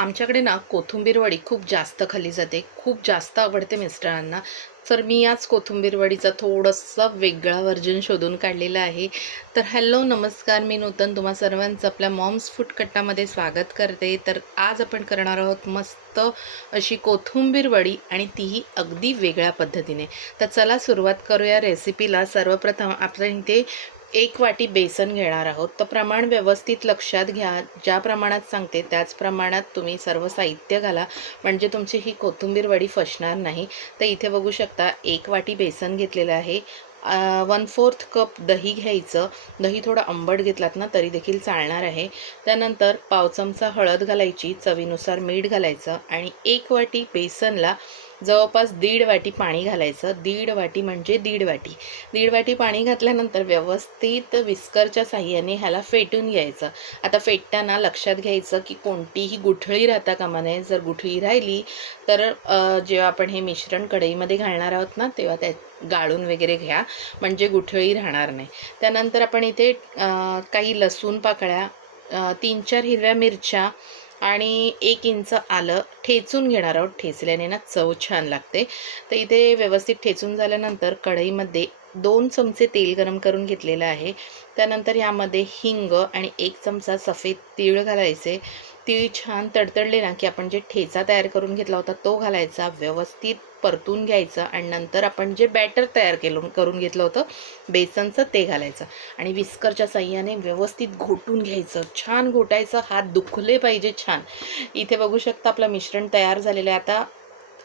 आमच्याकडे ना कोथिंबीरवडी खूप जास्त खाल्ली जाते. खूप जास्त आवडते मिस्टरांना. तर मी आज कोथिंबीरवडीचा थोडंसं वेगळा व्हर्जन शोधून काढलेला आहे. तर हॅलो नमस्कार मी नूतन. तुम्हा सर्वांचं आपल्या मॉम्स फूड कट्टामध्ये स्वागत करते. तर आज आपण करणार आहोत मस्त अशी कोथिंबीर वडी आणि तीही अगदी वेगळ्या पद्धतीने. तर चला सुरुवात करूया रेसिपीला सर्वप्रथम आपण इथे एक वाटी बेसन घेणार आहोत. तर प्रमाण व्यवस्थित लक्षात घ्या. ज्या प्रमाणात सांगते त्याच प्रमाणात तुम्ही सर्व साहित्य घाला. म्हणजे तुमची ही कोथिंबीर वडी फसणार नाही. तर इथे बघू शकता एक वाटी बेसन घेतलेलं आहे. वन फोर्थ कप दही घ्यायचं. दही थोडं आंबट घेतलात ना तरी देखील चालणार आहे. त्यानंतर पाव चमचा हळद घालायची चवीनुसार मीठ घालायचं आणि एक वाटी बेसनला जवळपास दीड वाटी पाणी घालायचं. दीड वाटी म्हणजे दीड वाटी. दीड वाटी पाणी घातल्यानंतर व्यवस्थित विस्करच्या साह्याने ह्याला फेटून घ्यायचं. आता फेटताना लक्षात घ्यायचं की कोणतीही गुठळी राहता कामा नये. जर गुठळी राहिली तर जेव्हा आपण हे मिश्रण कढईमध्ये घालणार आहोत ना तेव्हा त्या गाळून वगैरे घ्या. म्हणजे गुठळी राहणार नाही. त्यानंतर आपण इथे काही लसूण पाकळ्या तीन चार हिरव्या मिरच्या आणि एक इंच आलं ठेचून घेणार आहोत. ठेचल्याने ना चव छान लागते. तर इथे व्यवस्थित ठेचून झाल्यानंतर कढईमध्ये दोन चमचे तेल गरम करून घेतलेलं आहे. त्यानंतर यामध्ये हिंग आणि एक चमचा सफेद तीळ घालायचे. तीळ छान तडतडले ना की आपण जे ठेचा तयार करून घेतला होता तो घालायचा व्यवस्थित परतून घ्यायचं आणि नंतर आपण जे बॅटर तयार केलं करून घेतलं होतं बेसनचं ते घालायचं आणि विस्करच्या साह्याने व्यवस्थित घोटून घ्यायचं. छान घोटायचं हात दुखले पाहिजे छान. इथे बघू शकता आपलं मिश्रण तयार झालेलं आहे. आता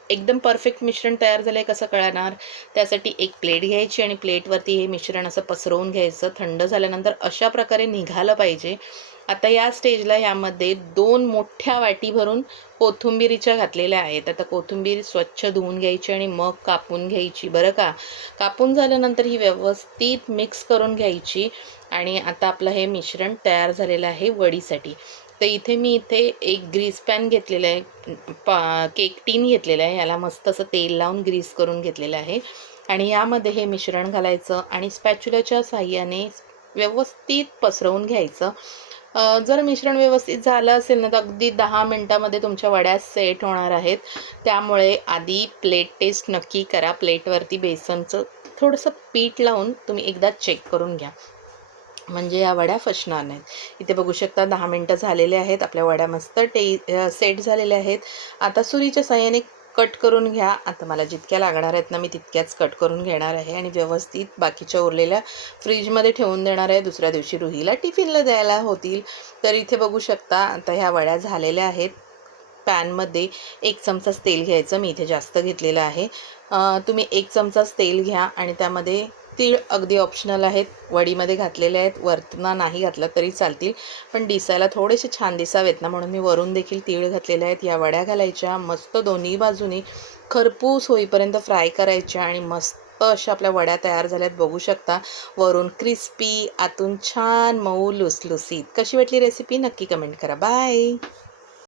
एकदम परफेक्ट मिश्रण तयार झालं आहे कसं कळणार? त्यासाठी एक प्लेट घ्यायची आणि प्लेटवरती हे मिश्रण असं पसरवून घ्यायचं. थंड झाल्यानंतर अशा प्रकारे निघालं पाहिजे. आता या स्टेजला यामध्ये दोन मोठ्या वाटी भरून कोथिंबिरीच्या घातलेल्या आहेत. आता कोथिंबीर स्वच्छ धुवून घ्यायची आणि मग कापून घ्यायची. बरं का? कापून झाल्यानंतर ही व्यवस्थित मिक्स करून घ्यायची. आणि आता आपलं हे मिश्रण तयार झालेलं आहे वडीसाठी. तर इथे मी इथे एक ग्रीस पॅन घेतलेला आहे. पा केक टीन घेतलेलं आहे. याला मस्त असं तेल लावून ग्रीस करून घेतलेलं आहे. आणि यामध्ये हे मिश्रण घालायचं आणि स्पॅच्युलाच्या साह्याने व्यवस्थित पसरवून घ्यायचं. जर मिश्रण व्यवस्थित झालं असेल ना तर अगदी दहा मिनटामध्ये तुमच्या वड्या सेट होणार आहेत. त्यामुळे आधी प्लेट टेस्ट नक्की करा. प्लेटवरती बेसनचं थोडंसं पीठ लावून तुम्ही एकदा चेक करून घ्या. म्हणजे या वड्या फसणार नाहीत. इथे बघू शकता दहा मिनटं झालेले आहेत. आपल्या वड्या मस्त टे सेट झालेल्या आहेत. आता सुरीच्या साह्याने कट करून घ्या. आता मला जितक्या लागणार आहेत ना मी तितक्याच कट करून घेणार आहे आणि व्यवस्थित बाकीच्या उरलेल्या फ्रीजमध्ये ठेवून देणार आहे. दुसऱ्या दिवशी रुहीला टिफिनला द्यायला होतील. तर इथे बघू शकता आता ह्या वड्या झालेल्या आहेत. पॅनमध्ये एक चमचाच तेल घ्यायचं. मी इथे जास्त घेतलेलं आहे. तुम्ही एक चमचाच तेल घ्या आणि त्यामध्ये तीळ अगदी ऑप्शनल आहेत. वडीमध्ये घातलेले आहेत. वरतना नाही घातलं तरी चालतील. पण दिसायला थोडेसे छान दिसावेत ना. म्हणून मी वरून देखील तीळ घातलेले आहेत. या वड्या घालायच्या. मस्त दोन्ही बाजूनी खरपूस होईपर्यंत फ्राय करायच्या आणि मस्त अशा आपल्या वड्या तयार झाल्यात. बघू शकता. वरून क्रिस्पी आतून छान मऊ लुसलुसीत. कशी वाटली रेसिपी नक्की कमेंट करा. बाय